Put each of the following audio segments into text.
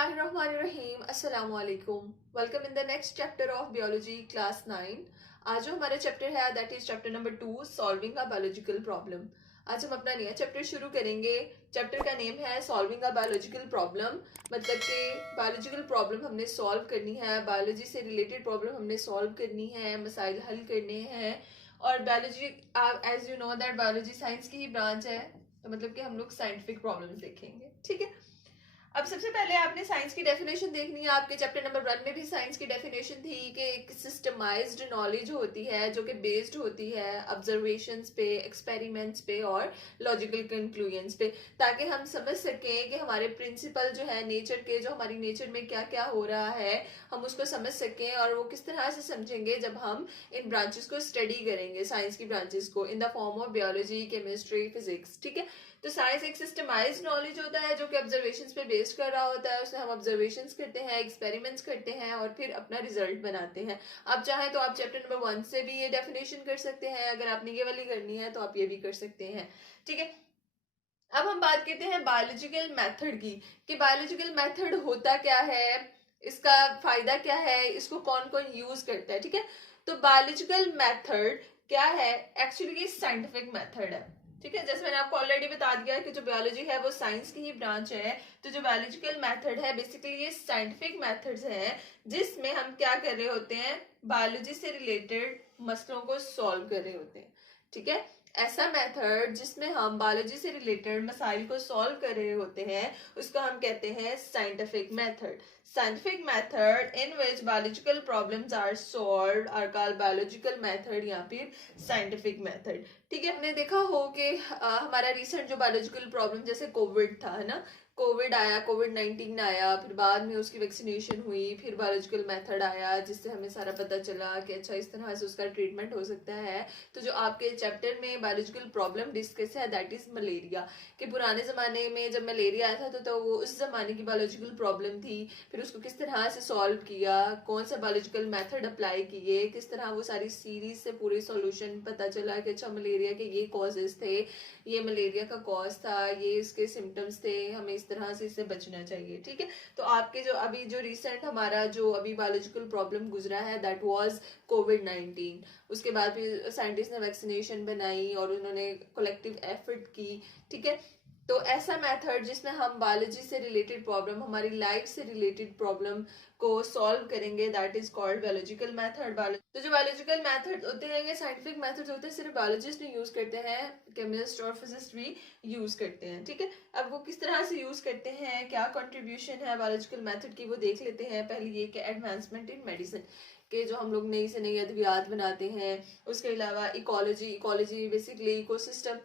बिस्मिल्लाहिर्रहमानिर्रहीम अस्सलाम वालेकुम। Welcome in the next chapter of biology class 9। आज जो हमारा चैप्टर है that is chapter number 2, solving a biological problem. आज हम अपना नया चैप्टर शुरू करेंगे। चैप्टर का नेम है सॉल्विंग अ बायोलॉजिकल प्रॉब्लम, मतलब कि बायोलॉजिकल प्रॉब्लम हमने सॉल्व करनी है, बायोलॉजी से रिलेटेड प्रॉब्लम हमने सॉल्व करनी है, मसाइल हल करने हैं। और biology, as you know that biology science की ही ब्रांच है, तो मतलब कि हम लोग साइंटिफिक प्रॉब्लम्स देखेंगे। ठीक है, अब सबसे पहले आपने साइंस की डेफिनेशन देखनी है। आपके चैप्टर नंबर 1 में भी साइंस की डेफिनेशन थी कि एक सिस्टमाइज्ड नॉलेज होती है जो कि बेस्ड होती है ऑब्जर्वेशंस पे, एक्सपेरिमेंट्स पे और लॉजिकल कंक्लूजन्स पे, ताकि हम समझ सकें कि हमारे प्रिंसिपल जो है नेचर के, जो हमारी नेचर में क्या क्या हो रहा है, हम उसको समझ सकें। और वो किस तरह से समझेंगे जब हम इन ब्रांचेस को स्टडी करेंगे, साइंस की ब्रांचेस को, in the form of biology, chemistry, physics. ठीक है, तो साइंस एक सिस्टमाइज्ड नॉलेज होता है जो कि ऑब्जर्वेशंस पे बेस्ड कर रहा होता है। उसमें हम ऑब्जर्वेशंस करते हैं, एक्सपेरिमेंट्स करते हैं और फिर अपना रिजल्ट बनाते हैं। आप चाहें तो आप चैप्टर नंबर 1 से भी ये डेफिनेशन कर सकते हैं, अगर आपने ये वाली करनी है तो आप ये भी कर सकते हैं। ठीक है, अब हम बात करते हैं बायोलॉजिकल मेथड की, कि बायोलॉजिकल मेथड होता क्या है, इसका फायदा क्या है, इसको कौन कौन यूज करता है। ठीक है, तो बायोलॉजिकल मेथड क्या है, एक्चुअली ये साइंटिफिक मेथड है। ठीक है, जैसे मैंने आपको ऑलरेडी बता दिया कि जो बायोलॉजी है वो साइंस की ही ब्रांच है, तो जो बायोलॉजिकल मेथड है बेसिकली ये साइंटिफिक मेथड्स हैं जिसमें हम क्या कर रहे होते हैं, बायोलॉजी से रिलेटेड मसलों को सॉल्व कर रहे होते हैं। ठीक है, ऐसा मेथड जिसमें हम बायोलॉजी से रिलेटेड मसाइल को सॉल्व कर रहे होते हैं उसको हम कहते हैं scientific method. Scientific method in which biological problems are solved are called biological method या फिर साइंटिफिक मेथड। ठीक है, हमने देखा हो कि हमारा रिसेंट जो बायोलॉजिकल प्रॉब्लम जैसे कोविड था, है ना, कोविड आया, कोविड-19 आया, फिर बाद में उसकी वैक्सीनेशन हुई, फिर बायोलॉजिकल मेथड आया जिससे हमें सारा पता चला कि अच्छा इस तरह से उसका ट्रीटमेंट हो सकता है। तो जो आपके चैप्टर में बायोलॉजिकल प्रॉब्लम डिस्कस है दैट इज मलेरिया, कि पुराने जमाने में जब मलेरिया आया था तो वो उस जमाने की बायोलॉजिकल प्रॉब्लम थी, फिर उसको किस तरह से सॉल्व किया, कौन सा बायोलॉजिकल मेथड अप्लाई किए, किस तरह वो सारी सीरीज से पूरे सॉल्यूशन पता चला कि अच्छा मलेरिया के ये कॉजेज थे, ये मलेरिया का कॉज था, ये इसके सिम्टम्स थे, हमें इस तरह से इससे बचना चाहिए। ठीक है, तो आपके जो अभी जो रिसेंट हमारा जो अभी बायोलॉजिकल प्रॉब्लम गुजरा है दैट वाज कोविड-19। उसके बाद फिर साइंटिस्ट ने वैक्सीनेशन बनाई और उन्होंने कलेक्टिव एफर्ट की। ठीक है, तो ऐसा मेथड जिसमें हम बायोलॉजी से रिलेटेड प्रॉब्लम, हमारी लाइफ से रिलेटेड प्रॉब्लम को सॉल्व करेंगे that is called biological method. तो जो बायोलॉजिकल मेथड होते हैं, ये साइंटिफिक मेथड्स होते हैं, सिर्फ बायोलॉजिस्ट नहीं यूज करते हैं, केमिस्ट और फिजिस्ट भी यूज करते हैं। ठीक है, अब वो किस तरह से यूज करते हैं, क्या कंट्रीब्यूशन है बायोलॉजिकल मेथड की, वो देख लेते हैं। पहले ये कि एडवांसमेंट इन मेडिसिन के जो हम लोग नई से नई अद्वियात बनाते हैं, उसके अलावा इकोलॉजी, इकोलॉजी बेसिकली इकोसिस्टम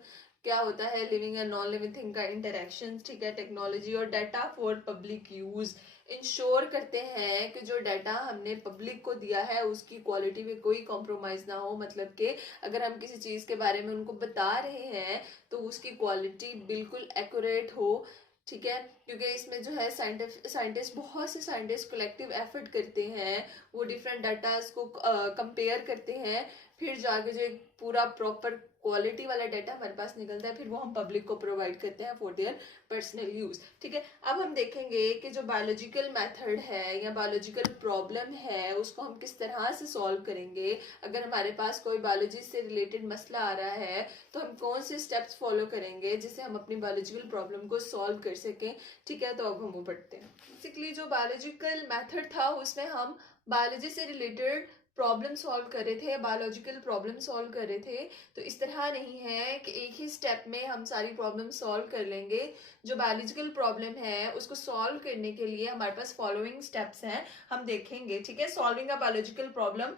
क्या होता है, living and non living thing का इंटरेक्शन। ठीक है, टेक्नोलॉजी और data for public use, ensure करते हैं कि जो डाटा हमने पब्लिक को दिया है उसकी क्वालिटी में कोई कॉम्प्रोमाइज ना हो, मतलब कि अगर हम किसी चीज के बारे में उनको बता रहे हैं तो उसकी क्वालिटी बिल्कुल एक्यूरेट हो। ठीक है, क्योंकि इसमें जो है साइंटिस्ट, बहुत से साइंटिस्ट कलेक्टिव एफर्ट करते हैं, वो डिफरेंट डाटाज को कंपेयर करते हैं, फिर जाके जो एक पूरा प्रॉपर क्वालिटी वाला डाटा हमारे पास निकलता है, फिर वो हम पब्लिक को प्रोवाइड करते हैं फॉर देयर पर्सनल यूज। ठीक है, अब हम देखेंगे कि जो बायोलॉजिकल मेथड है या बायोलॉजिकल प्रॉब्लम है उसको हम किस तरह से सॉल्व करेंगे। अगर हमारे पास कोई बायोलॉजी से रिलेटेड मसला आ रहा है तो हम कौन से स्टेप्स फॉलो करेंगे जिससे हम अपनी बायोलॉजिकल प्रॉब्लम को सॉल्व कर सकें। ठीक है, तो अब हम वो पढ़ते हैं। बेसिकली जो बायोलॉजिकल मेथड था उसमें हम बायोलॉजी से रिलेटेड प्रॉब्लम सॉल्व कर रहे थे, बायोलॉजिकल प्रॉब्लम सॉल्व कर रहे थे। तो इस तरह नहीं है कि एक ही स्टेप में हम सारी प्रॉब्लम सॉल्व कर लेंगे। जो बायोलॉजिकल प्रॉब्लम है उसको सॉल्व करने के लिए हमारे पास फॉलोइंग स्टेप्स हैं, हम देखेंगे। ठीक है, solving a biological problem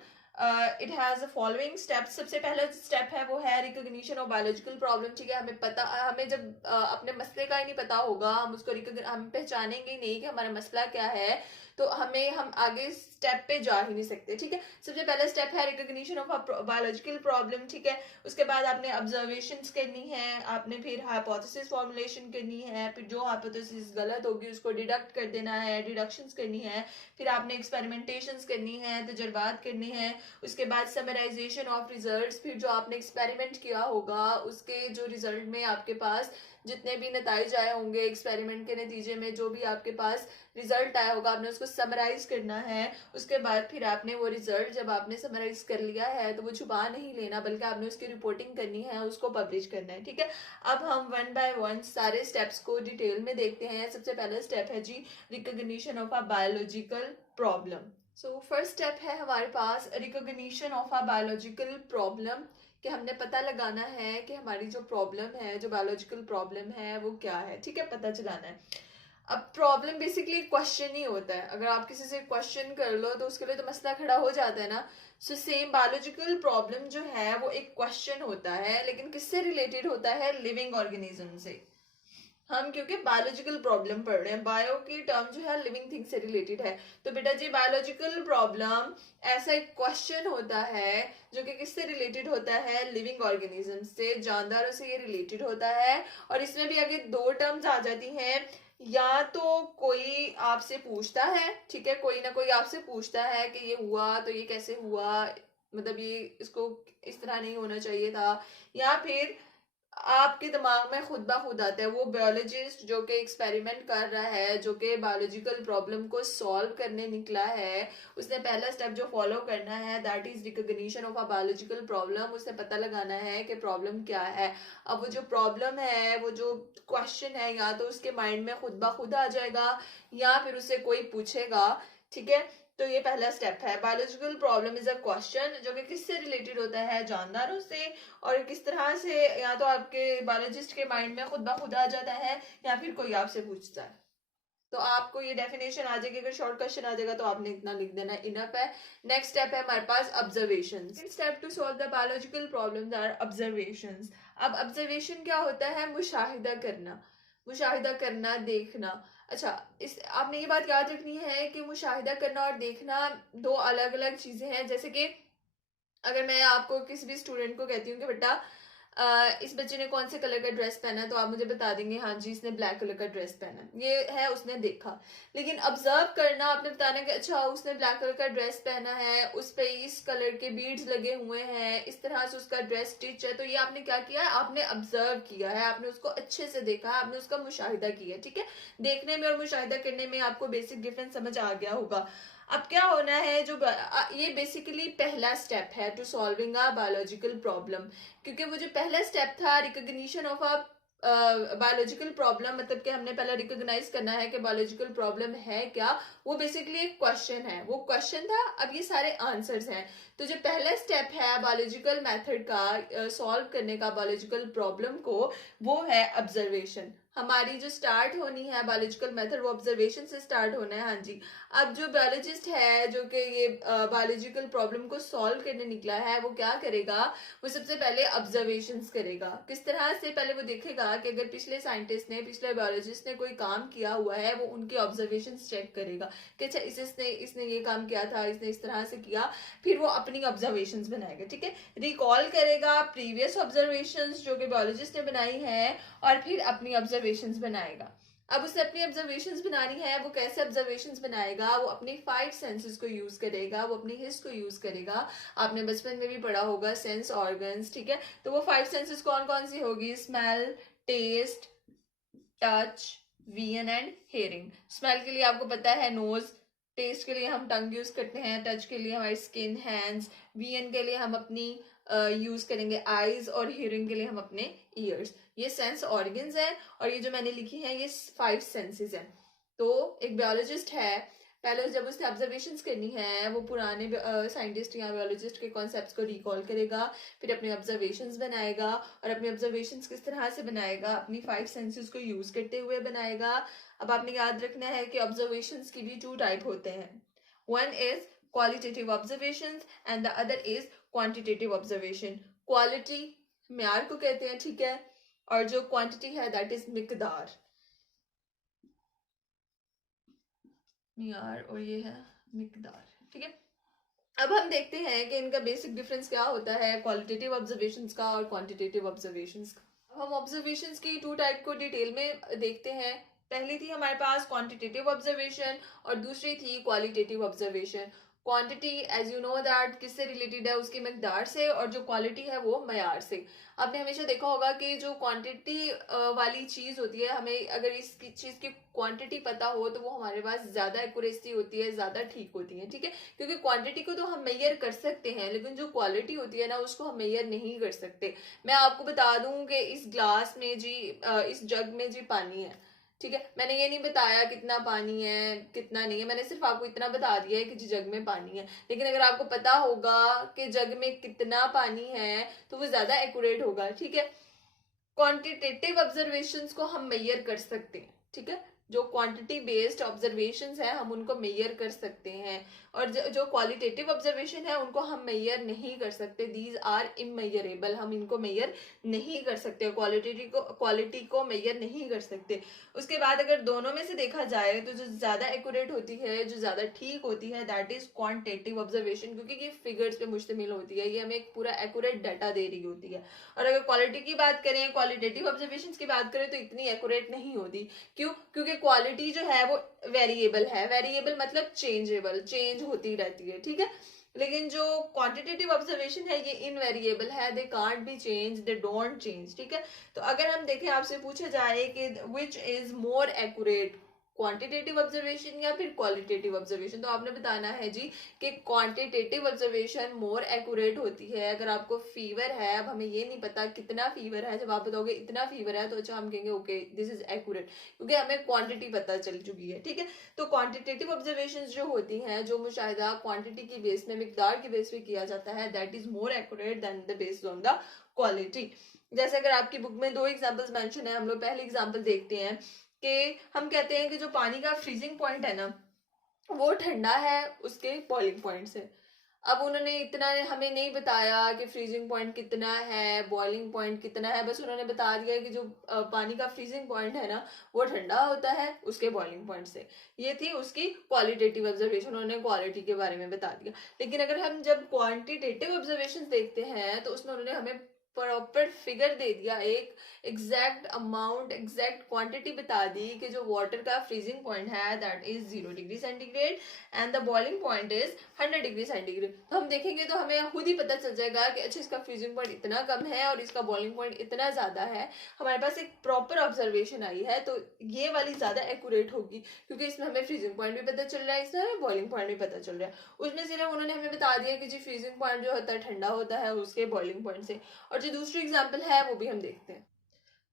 it has a following steps. सबसे पहला स्टेप है वो है रिकॉग्निशन ऑफ बायोलॉजिकल प्रॉब्लम। ठीक है, हमें पता, हमें जब अपने मसले का ही नहीं पता होगा, हम उसको हम पहचानेंगे ही नहीं कि हमारा मसला क्या है, तो हम आगे स्टेप पे जा ही नहीं सकते। ठीक है, सबसे पहला स्टेप है रिकॉग्निशन ऑफ बायोलॉजिकल प्रॉब्लम। ठीक है, उसके बाद आपने ऑब्जर्वेशंस करनी है, आपने फिर हाइपोथेसिस फॉर्मुलेशन करनी है, फिर जो हाइपोथेसिस गलत होगी उसको डिडक्ट कर देना है, डिडक्शंस करनी है, फिर आपने एक्सपेरिमेंटेशंस करनी है, तजर्बात करनी है, उसके बाद समराइजेशन ऑफ रिजल्ट्स, फिर जो आपने एक्सपेरिमेंट किया होगा उसके जो रिजल्ट में आपके पास जितने भी नतीजे आए होंगे एक्सपेरिमेंट के नतीजे में, जो भी आपके पास रिजल्ट आया होगा आपने उसको समराइज करना है। उसके बाद फिर आपने वो रिजल्ट जब आपने समराइज कर लिया है तो वो छुपा नहीं लेना, बल्कि आपने उसकी रिपोर्टिंग करनी है, उसको पब्लिश करना है, ठीक है। अब हम वन बाय वन सारे स्टेप्स को डिटेल में देखते हैं। सबसे पहला स्टेप है जी recognition of a biological problem. So first step है हमारे पास recognition of a biological problem, कि हमने पता लगाना है कि हमारी जो प्रॉब्लम है, जो बायोलॉजिकल प्रॉब्लम है वो क्या है, ठीक है, पता चलाना है। अब प्रॉब्लम बेसिकली क्वेश्चन ही होता है। अगर आप किसी से क्वेश्चन कर लो तो उसके लिए तो मसला खड़ा हो जाता है ना। सो सेम बायोलॉजिकल प्रॉब्लम जो है वो एक क्वेश्चन होता है, लेकिन किससे रिलेटेड होता है? लिविंग ऑर्गेनिज्म से। हम क्योंकि बायोलॉजिकल प्रॉब्लम पढ़ रहे हैं, बायो की टर्म जो है लिविंग थिंग से रिलेटेड है, तो बेटा जी बायोलॉजिकल प्रॉब्लम ऐसा एक क्वेश्चन होता है जो कि किससे रिलेटेड होता है? लिविंग ऑर्गेनिज्म से, जानदारों से ये रिलेटेड होता है। और इसमें भी आगे दो टर्म्स आ जाती हैं, या तो कोई आपसे पूछता है, ठीक है, कोई ना कोई आपसे पूछता है कि ये हुआ तो ये कैसे हुआ, मतलब ये इसको इस तरह नहीं होना चाहिए था, या फिर आपके दिमाग में खुद ब खुद आता है। वो बायोलॉजिस्ट जो कि एक्सपेरिमेंट कर रहा है, जो कि बायोलॉजिकल प्रॉब्लम को सॉल्व करने निकला है, उसने पहला स्टेप जो फॉलो करना है that is recognition of a biological problem. उसने पता लगाना है कि प्रॉब्लम क्या है। अब वो जो प्रॉब्लम है, वो जो क्वेश्चन है, या तो उसके माइंड में खुद ब खुद आ जाएगा या फिर उससे कोई पूछेगा, ठीक है। तो ये पहला स्टेप है। Biological problem is a question जो कि किससे रिलेटेड होता है? जानदारों से। और किस तरह से? या तो आपके बायोलॉजिस्ट के माइंड में खुद ब खुद आ जाता है या फिर कोई आपसे पूछता है। तो आपको ये डेफिनेशन आ जाएगी। अगर शॉर्ट क्वेश्चन आ जाएगा तो आपने इतना लिख देना, इनफ है। नेक्स्ट स्टेप है हमारे पास observation. Step to solve the biological problems are observations. अब ऑब्जर्वेशन क्या होता है? मुशाहिदा करना, मुशाहिदा करना, देखना। अच्छा, इस आपने ये बात याद रखनी है कि मुशाहिदा करना और देखना दो अलग अलग चीजें हैं। जैसे कि अगर मैं आपको किसी भी स्टूडेंट को कहती हूँ कि बेटा इस बच्चे ने कौन से कलर का ड्रेस पहना है, तो आप मुझे बता देंगे हाँ जी इसने ब्लैक कलर का ड्रेस पहना है, ये है उसने देखा। लेकिन ऑब्जर्व करना, आपने बताना कि अच्छा उसने ब्लैक कलर का ड्रेस पहना है, उस पे इस कलर के बीड्स लगे हुए हैं, इस तरह से उसका ड्रेस स्टिच है। तो ये आपने क्या किया है? आपने ऑब्जर्व किया है, आपने उसको अच्छे से देखा है, आपने उसका मुशाहिदा किया है, ठीक है। देखने में और मुशाहिदा करने में आपको बेसिक डिफरेंस समझ आ गया होगा। अब क्या होना है, जो ये बेसिकली पहला स्टेप है to solving a biological problem. क्योंकि वो जो पहला स्टेप था recognition of a biological problem, मतलब कि हमने पहले रिकॉग्नाइज करना है कि बायोलॉजिकल प्रॉब्लम है क्या, वो बेसिकली एक क्वेश्चन है, वो क्वेश्चन था। अब ये सारे आंसर्स हैं। तो जो पहला स्टेप है बायोलॉजिकल मेथड का सॉल्व करने का बायोलॉजिकल प्रॉब्लम को, वो है ऑब्जर्वेशन। हमारी जो स्टार्ट होनी है बायोलॉजिकल मेथड, वो ऑब्जर्वेशन से स्टार्ट होना है। हाँ जी। अब जो बायोलॉजिस्ट है जो कि ये बायोलॉजिकल प्रॉब्लम को सॉल्व करने निकला है, वो क्या करेगा? वो सबसे पहले ऑब्जर्वेशंस करेगा। किस तरह से? पहले वो देखेगा कि अगर पिछले साइंटिस्ट ने, पिछले बायोलॉजिस्ट ने कोई काम किया हुआ है, वो उनके ऑब्जर्वेशंस चेक करेगा कि अच्छा इसने ये काम किया था, इसने इस तरह से किया। फिर वो अपनी ऑब्जर्वेशंस बनाएगा, ठीक है। रिकॉल करेगा प्रीवियस ऑब्जर्वेशंस जो कि बायोलॉजिस्ट ने बनाई है, और फिर अपनी ऑब्जर्वेशंस बनाएगा। अब उसे अपनी ऑब्जर्वेशंस बनानी है। वो कैसे ऑब्जर्वेशंस बनाएगा? वो अपनी 5 सेंसेस को यूज करेगा, वो अपनी हिस्ट को यूज करेगा। आपने बचपन में भी पढ़ा होगा सेंस ऑर्गन्स, ठीक है। तो वो 5 सेंसेस कौन कौन सी होगी? Smell, taste, touch, vision and hearing. Smell के लिए आपको पता है नोज, टेस्ट के लिए हम टंग यूज करते हैं, टच के लिए हमारी स्किन, हैंड्स, विजन के लिए हम अपनी यूज करेंगे आईज, और हियरिंग के लिए हम अपने ईयर्स। ये सेंस ऑर्गन्स हैं, और ये जो मैंने लिखी है ये 5 सेंसेस हैं। तो एक बायोलॉजिस्ट है, पहले जब उसने ऑब्जर्वेशंस करनी है, वो पुराने साइंटिस्ट या बायोलॉजिस्ट के कॉन्सेप्ट्स को रिकॉल करेगा, फिर अपने ऑब्जर्वेशंस बनाएगा। और अपने ऑब्जर्वेशंस किस तरह से बनाएगा? अपनी 5 सेंसेस को यूज करते हुए बनाएगा। अब आपने याद रखना है कि ऑब्जर्वेशंस की भी 2 टाइप होते हैं। One is qualitative observations and the other is quantitative observation. Quality म्यार को कहते हैं, ठीक है, और जो क्वांटिटी है दैट इज मिकदार, म्यार, और ये है मिकदार, ठीक है। अब हम देखते हैं कि इनका बेसिक डिफरेंस क्या होता है क्वालिटेटिव ऑब्जर्वेशंस का और क्वांटिटेटिव ऑब्जर्वेशंस का। हम ऑब्जर्वेशंस की 2 टाइप को डिटेल में देखते हैं। पहली थी हमारे पास क्वांटिटेटिव ऑब्जर्वेशन और दूसरी थी qualitative observation. Quantity as you know that किससे रिलेटेड है, उसकी मकदार से, और जो क्वालिटी है वो मयार से। आपने हमेशा देखा होगा कि जो क्वांटिटी वाली चीज होती है, हमें अगर इस चीज की क्वांटिटी पता हो तो वो हमारे पास ज्यादा एक्यूरेसी होती है, ज्यादा ठीक होती है, ठीक है। क्योंकि क्वांटिटी को तो हम मेजर कर सकते हैं, लेकिन जो क्वालिटी होती है ना उसको हम मेजर नहीं कर सकते। मैं आपको बता दूं कि इस ग्लास में जी इस जग में जी पानी है, ठीक है। मैंने ये नहीं बताया कितना पानी है कितना नहीं है, मैंने सिर्फ आपको इतना बता दिया है कि जी जग में पानी है। लेकिन अगर आपको पता होगा कि जग में कितना पानी है तो वो ज्यादा एक्यूरेट होगा, ठीक है। क्वांटिटेटिव ऑब्जर्वेशंस को हम मेजर कर सकते हैं, ठीक है। जो क्वांटिटी बेस्ड ऑब्जर्वेशंस है हम उनको मेजर कर सकते हैं, और जो क्वालिटेटिव ऑब्जर्वेशन है उनको हम मेजर नहीं कर सकते। दीज आर इमेजरेबल, हम इनको मेजर नहीं कर सकते, क्वालिटी को मेजर नहीं कर सकते। उसके बाद अगर दोनों में से देखा जाए तो जो ज्यादा एक्यूरेट होती है, जो ज्यादा ठीक होती है, दैट इज क्वांटिटेटिव ऑब्जर्वेशन, क्योंकि ये फिगर्स पे मुश्तमिल होती है, ये हमें एक पूरा एक्यूरेट डाटा दे रही होती है। और अगर क्वालिटी की बात करें, क्वालिटेटिव ऑब्जर्वेशन की बात करें तो इतनी एक्यूरेट नहीं होती। क्यों? क्योंकि क्वालिटी जो है वो वेरिएबल है, वेरिएबल मतलब चेंजेबल, चेंज होती रहती है, ठीक है। लेकिन जो क्वांटिटेटिव ऑब्जर्वेशन है ये इनवेरिएबल है, they can't be change, they don't change, ठीक है। तो अगर हम देखें, आपसे पूछा जाए कि which is more accurate, quantitative observation या फिर क्वालिटेटिव ऑब्जर्वेशन, तो आपने बताना है जी कि क्वांटिटेटिव ऑब्जर्वेशन मोर एक्यूरेट होती है। अगर आपको फीवर है, अब हमें ये नहीं पता कितना फीवर है, जब आप बताओगे इतना फीवर है तो अच्छा हम कहेंगे ओके दिस इज एक्यूरेट, क्योंकि हमें क्वांटिटी पता चल चुकी है, ठीक है। तो क्वांटिटेटिव ऑब्जर्वेशन जो होती हैं, जो मुशाहिदा क्वांटिटी की बेस में, मिकदार की बेस पे किया जाता है, that is more accurate then the based on the quality. जैसे अगर आपकी बुक में 2 एग्जाम्पल्स मेंशन है, हम लोग पहले एग्जाम्पल देखते हैं कि हम कहते हैं कि जो पानी का फ्रीजिंग पॉइंट है ना वो ठंडा है उसके बॉइलिंग पॉइंट से। अब उन्होंने इतना हमें नहीं बताया कि फ्रीजिंग पॉइंट कितना है, बॉइलिंग पॉइंट कितना है, बस उन्होंने बता दिया कि जो पानी का फ्रीजिंग पॉइंट है ना वो ठंडा होता है उसके बॉइलिंग पॉइंट से। ये थी उसकी क्वालिटेटिव ऑब्जर्वेशन, उन्होंने क्वालिटी के बारे में बता दिया। लेकिन अगर हम जब क्वांटिटेटिव ऑब्जर्वेशन देखते हैं तो उसमें उन्होंने हमें प्रॉपर फिगर दे दिया, एक एग्जैक्ट अमाउंट, एग्जैक्ट क्वांटिटी बता दी कि जो वाटर का फ्रीजिंग पॉइंट है that is 0 degree centigrade and the boiling point is 100 degree centigrade. तो हम देखेंगे तो हमें खुद ही पता चल जाएगा कि अच्छा इसका फ्रीजिंग पॉइंट इतना कम है और इसका बॉइलिंग पॉइंट इतना ज्यादा है। हमारे पास एक प्रॉपर ऑब्जर्वेशन आई है, तो ये वाली ज्यादा एक्यूरेट होगी, क्योंकि इसमें हमें फ्रीजिंग पॉइंट भी पता चल रहा है, इसमें हमें बॉइलिंग पॉइंट भी पता चल रहा है। उसमें सिर्फ उन्होंने हमें बता दिया कि जी फ्रीजिंग पॉइंट जो होता है ठंडा होता है उसके बॉइलिंग पॉइंट से। और जो दूसरी एग्जाम्पल है वो भी हम देखते हैं।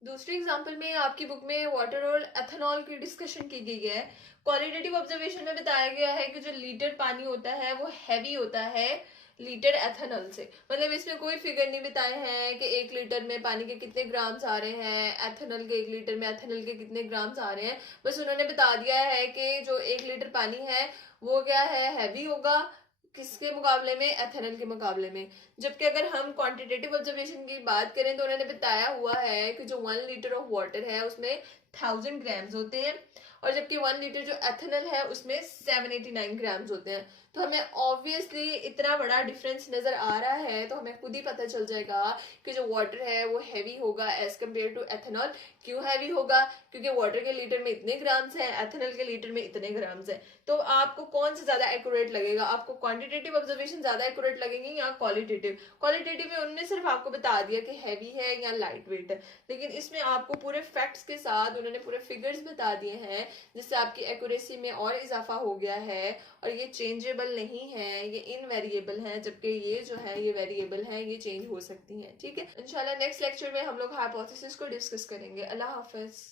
दूसरी एग्जाम्पल में आपकी बुक में वाटर और एथेनॉल की डिस्कशन की गई है। क्वालिटेटिव ऑब्जर्वेशन में बताया गया है कि जो लीटर पानी होता है वो हैवी होता है लीटर एथेनॉल से। मतलब इसमें कोई फिगर नहीं बताए हैं कि 1 लीटर में पानी के कितने ग्राम्स आ रहे हैं, एथेनॉल के 1 लीटर में एथेनॉल के कितने ग्राम्स आ रहे हैं। बस उन्होंने बता दिया है कि जो 1 लीटर पानी है वो क्या है, हैवी होगा, किसके मुकाबले में, एथेनॉल के मुकाबले में। जबकि अगर हम क्वांटिटेटिव ऑब्जर्वेशन की बात करें तो उन्होंने बताया हुआ है कि जो 1 लीटर ऑफ वाटर है उसमें 1000 ग्राम्स होते हैं, और जबकि 1 लीटर जो एथेनॉल है उसमें 789 ग्राम्स होते हैं। तो हमें ऑब्वियसली इतना बड़ा डिफरेंस नजर आ रहा है, तो हमें खुद ही पता चल जाएगा कि जो वाटर है वो हैवी होगा एज कम्पेयर टू एथेनॉल। क्यों हैवी होगा? क्योंकि वाटर के लीटर में इतने ग्राम्स हैं, एथेनॉल के लीटर में इतने ग्राम्स हैं। तो आपको कौन सा ज्यादा एक्यूरेट लगेगा? आपको क्वांटिटेटिव ऑब्जर्वेशन ज्यादा एक्यूरेट लगेंगे या क्वालिटेटिव? क्वालिटेटिव में उन्होंने सिर्फ आपको बता दिया कि हैवी है या लाइट वेट है, लेकिन इसमें आपको पूरे फैक्ट्स के साथ उन्होंने पूरे फिगर्स बता दिए हैं, जिससे आपकी एक्यूरेसी में और इजाफा हो गया है। और ये चेंजेबल नहीं है, ये इनवेरिएबल है, जबकि ये जो है ये वेरिएबल है, ये चेंज हो सकती है, ठीक है। इंशाल्लाह नेक्स्ट लेक्चर में हम लोग हाइपोथेसिस को डिस्कस करेंगे। अल्लाह हाफिज।